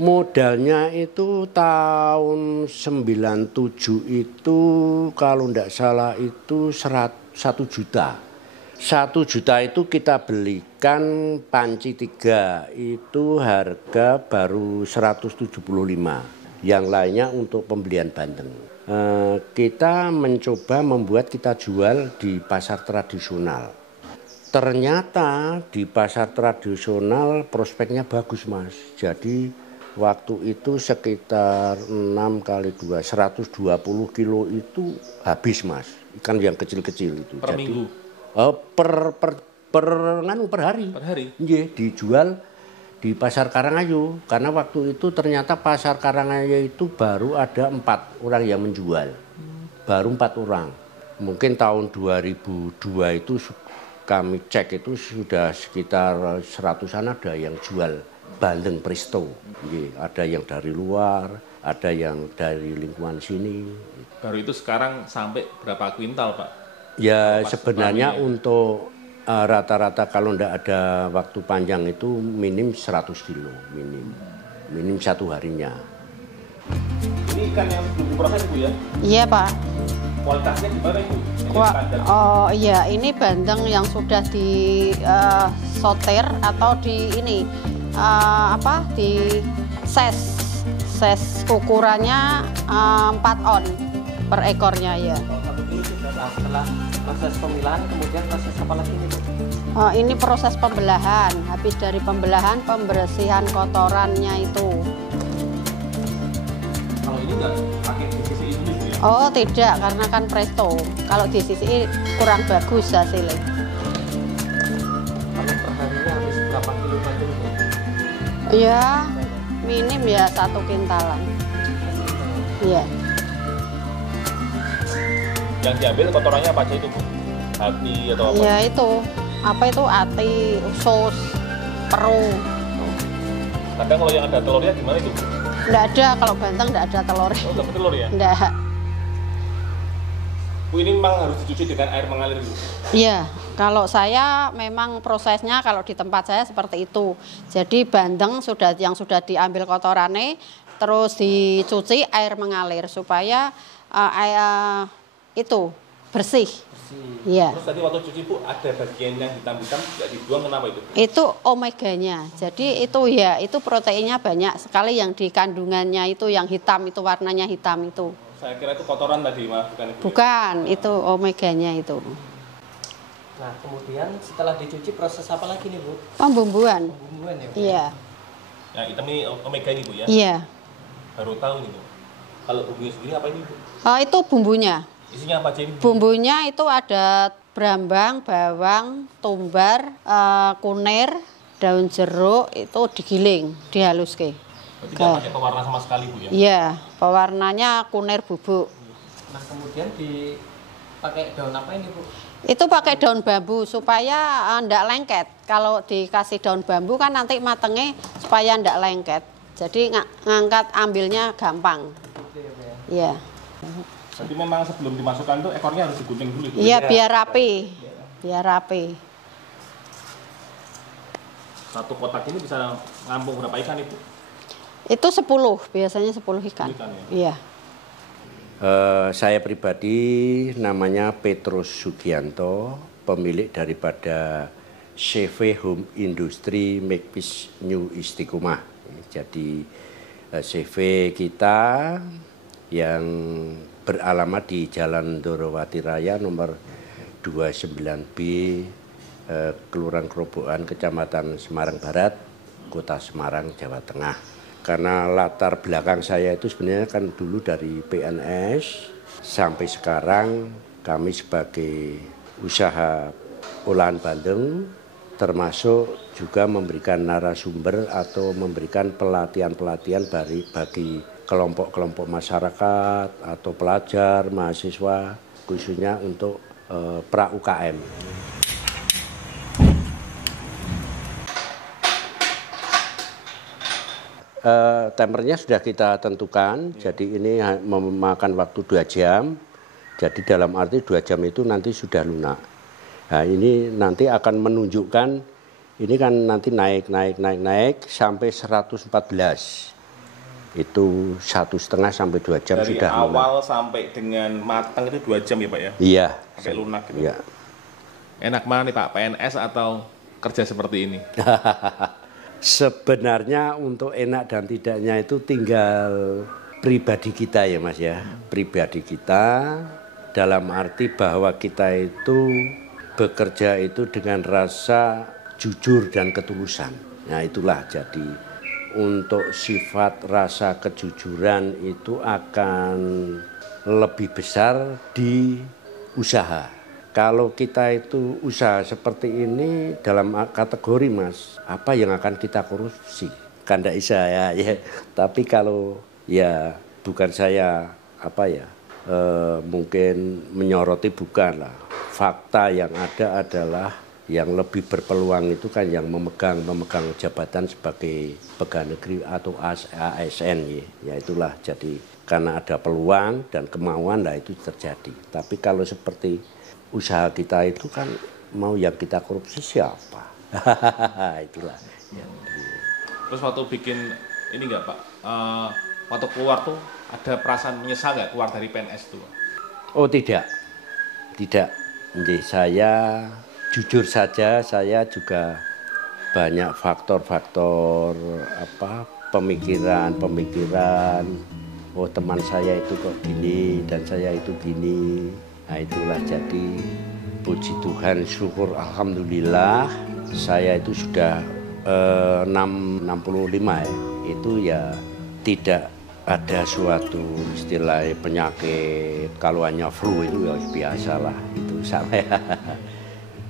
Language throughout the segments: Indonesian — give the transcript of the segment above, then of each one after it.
Modalnya itu tahun 97 itu kalau tidak salah itu 1 juta. 1 juta itu kita belikan panci 3 itu harga baru 175. Yang lainnya untuk pembelian bandeng. Kita mencoba membuat kita jual di pasar tradisional. Ternyata di pasar tradisional prospeknya bagus Mas. Jadi waktu itu sekitar 6 kali 2, 120 kilo itu habis Mas. Ikan yang kecil-kecil itu. Per minggu? Per hari. Per hari? Iya, dijual di Pasar Karangayu. Karena waktu itu ternyata Pasar Karangayu itu baru ada 4 orang yang menjual. Baru 4 orang. Mungkin tahun 2002 itu kami cek itu sudah sekitar 100-an ada yang jual bandeng presto. Ada yang dari luar, ada yang dari lingkungan sini. Baru itu sekarang sampai berapa kuintal Pak? Ya sebenarnya untuk rata-rata kalau tidak ada waktu panjang itu minim 100 kilo. Minim 1 harinya. Ini ikan yang belum diproses Bu ya? Iya Pak. Kualitasnya gimana Ibu? Oh iya, ini bandeng yang sudah di soter atau di ini di ses ukurannya 4 on per ekornya ya. Setelah proses pemilahan kemudian proses apa lagi ini Bu? Ini proses pembelahan. Habis dari pembelahan pembersihan kotorannya itu. Kalau ini nggak pakai DCCI dulu Bu ya? Oh tidak, karena kan presto. Kalau DCCI kurang bagus hasilnya. Kalau perharinya habis berapa kilo bandeng Bu? Ya minim ya 1 kintalan. Iya. Yang diambil kotorannya apa aja itu Bu? Hati atau apa? Ya itu, apa itu hati, usus, perut. Kadang kalau yang ada telurnya gimana itu Bu? Nggak ada, kalau bandeng nggak ada telur. Oh nggak telur ya? Nggak. Bu ini memang harus dicuci dengan air mengalir Bu? Iya, kalau saya memang prosesnya kalau di tempat saya seperti itu. Jadi bandeng yang sudah diambil kotorannya, terus dicuci air mengalir supaya itu bersih. Iya. Terus tadi waktu cuci Bu ada bagian yang hitam-hitam nggak dibuang, kenapa itu? Itu omeganya. Jadi itu proteinnya banyak sekali yang di kandungannya itu yang hitam itu warnanya hitam itu. Saya kira itu kotoran tadi Mas, bukan itu? Bukan, itu omeganya itu. Nah kemudian setelah dicuci proses apa lagi nih Bu? Pembumbuan. Pembumbuan ya Bu? Iya. Yang hitam ini omega ini Bu ya? Iya. Baru tahu ini Bu. Kalau bumbunya sendiri apa ini Bu? Itu bumbunya. Isinya apa aja ini? Bumbunya itu ada brambang, bawang, tumbar, kunir, daun jeruk itu digiling, dihaluske. Berarti nggak pakai pewarna sama sekali Bu ya? Iya, pewarnanya kunir bubuk. Nah kemudian dipakai daun apa ini Bu? Itu pakai daun bambu supaya ndak lengket. Kalau dikasih daun bambu kan nanti matengnya supaya ndak lengket. Jadi ngangkat ambilnya gampang. Iya. Berarti memang sebelum dimasukkan itu ekornya harus digunting dulu itu? Iya, biar rapi. Biar rapi. Satu kotak ini bisa ngampung berapa ikan itu? Itu 10, biasanya 10 ikan. Iya. Saya pribadi namanya Petrus Sugianto, pemilik daripada CV Home Industry Makepeace New Istiqomah. Jadi CV kita yang beralamat di Jalan Ndorowati Raya nomor 29B, Kelurahan Kerobokan, Kecamatan Semarang Barat, Kota Semarang, Jawa Tengah. Karena latar belakang saya itu sebenarnya kan dulu dari PNS sampai sekarang kami sebagai usaha olahan bandeng termasuk juga memberikan narasumber atau memberikan pelatihan-pelatihan bagi kelompok-kelompok masyarakat atau pelajar, mahasiswa khususnya untuk pra UKM. Timernya sudah kita tentukan, jadi ini memakan waktu 2 jam, jadi dalam arti 2 jam itu nanti sudah lunak. Nah ini nanti akan menunjukkan, ini kan nanti naik sampai 114. Itu 1,5 sampai 2 jam Dari sudah awal lunak. sampai dengan matang itu 2 jam ya Pak ya? Iya. Sampai lunak gitu. Iya. Enak mana nih Pak, PNS atau kerja seperti ini? Sebenarnya untuk enak dan tidaknya itu tinggal pribadi kita ya Mas ya. Pribadi kita dalam arti bahwa kita itu bekerja itu dengan rasa jujur dan ketulusan. Nah itulah jadi untuk sifat rasa kejujuran itu akan lebih besar di usaha. Kalau kita itu usaha seperti ini dalam kategori Mas, apa yang akan kita korupsi? Kan tidak bisa ya. Tapi kalau ya bukan saya mungkin menyoroti bukan lah. Fakta yang ada adalah yang lebih berpeluang itu kan yang memegang jabatan sebagai pegawai negeri atau ASN ya itulah jadi karena ada peluang dan kemauan lah itu terjadi. Tapi kalau seperti usaha kita itu kan mau yang kita korupsi siapa? Itulah. Ya. Terus waktu bikin ini enggak Pak, waktu keluar tuh ada perasaan menyesal nggak keluar dari PNS itu? Oh tidak. Jadi saya jujur saja saya juga banyak faktor-faktor pemikiran oh teman saya itu kok gini dan saya itu gini. Nah itulah jadi puji Tuhan syukur alhamdulillah saya itu sudah 65 ya. Itu ya tidak ada suatu istilah penyakit kalau hanya flu itu ya biasalah itu sama ya.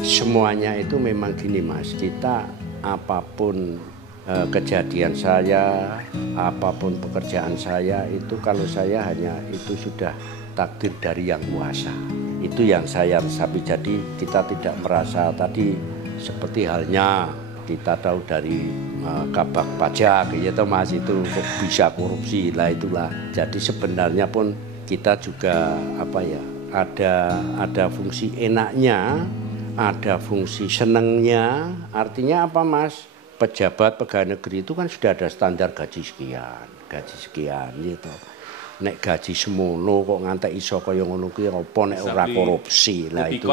Semuanya itu memang gini Mas, kita apapun kejadian saya, apapun pekerjaan saya itu kalau saya hanya itu sudah takdir dari Yang Kuasa. Itu yang saya resapi, jadi kita tidak merasa tadi seperti halnya kita tahu dari kabak pajak gitu Mas itu kok bisa korupsi lah itulah. Jadi sebenarnya pun kita juga ada fungsi enaknya. Ada fungsi senengnya, artinya apa Mas? Pejabat pegawai negeri itu kan sudah ada standar gaji sekian gitu. Nek gaji semono kok ngantek iso kaya ngono kuwi apa nek ora korupsi lah itu.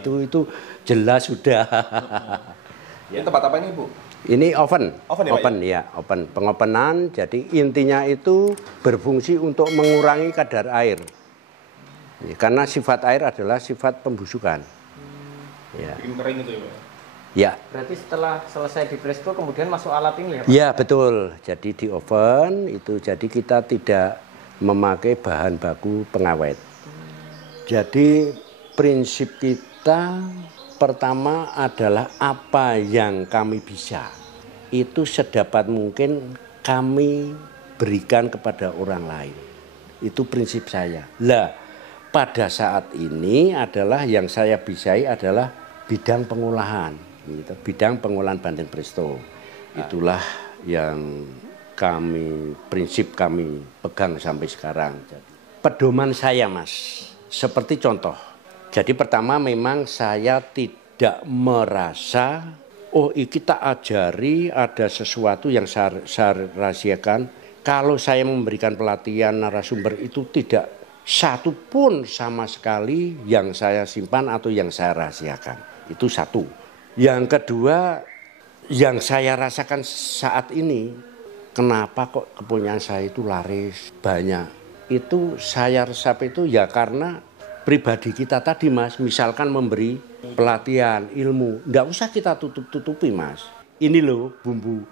Itu jelas sudah. Ini tempat apa ini Bu? Ini oven. Oven ya, oven. Pengopenan jadi intinya itu berfungsi untuk mengurangi kadar air. Ya, karena sifat air adalah sifat pembusukan. Ya. Bikin kering itu ya Pak? Ya. Berarti setelah selesai di presto kemudian masuk alat ini ya Pak? Ya betul, jadi di oven itu jadi kita tidak memakai bahan baku pengawet. Jadi prinsip kita pertama adalah apa yang kami bisa. Itu sedapat mungkin kami berikan kepada orang lain. Itu prinsip saya. Lah pada saat ini adalah yang saya bisai adalah bidang pengolahan, gitu. Bidang pengolahan Banten Presto. Itulah yang prinsip kami pegang sampai sekarang. Pedoman saya Mas, seperti contoh. Jadi pertama memang saya tidak merasa, oh kita ajari ada sesuatu yang saya rahasiakan. Kalau saya memberikan pelatihan narasumber itu tidak satu pun sama sekali yang saya simpan atau yang saya rahasiakan. Itu satu. Yang kedua, yang saya rasakan saat ini, kenapa kok kepunyaan saya itu laris banyak. Itu saya resap itu ya karena pribadi kita tadi Mas. Misalkan memberi pelatihan, ilmu. Nggak usah kita tutup-tutupi Mas. Ini loh bumbu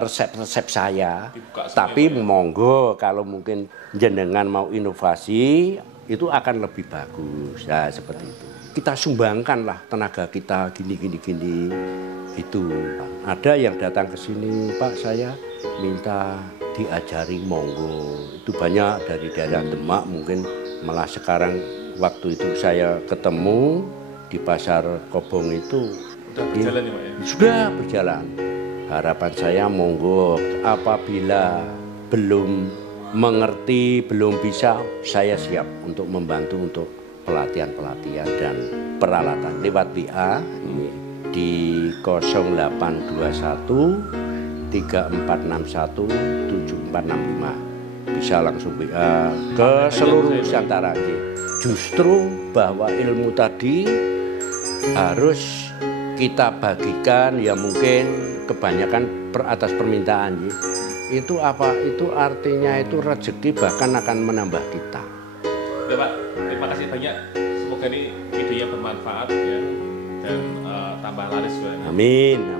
resep-resep saya. Tapi monggo kalau mungkin jenengan mau inovasi, itu akan lebih bagus. Ya seperti itu. Kita sumbangkanlah tenaga kita gini gitu. Ada yang datang ke sini, Pak saya minta diajari monggo. Itu banyak dari daerah Demak mungkin malah sekarang waktu itu saya ketemu di pasar Kobong itu sudah berjalan ya Pak ya? Sudah berjalan. Harapan saya monggo apabila belum mengerti, belum bisa, saya siap untuk membantu untuk pelatihan-pelatihan dan peralatan lewat WA di 0821 34617465. Bisa langsung WA ke seluruh Nusantara. Justru bahwa ilmu tadi harus kita bagikan, ya mungkin kebanyakan atas permintaan. Itu apa? Itu artinya itu rezeki bahkan akan menambah kita. Ya Pak, terima kasih banyak. Semoga ini videonya bermanfaat ya dan tambah laris. Amin.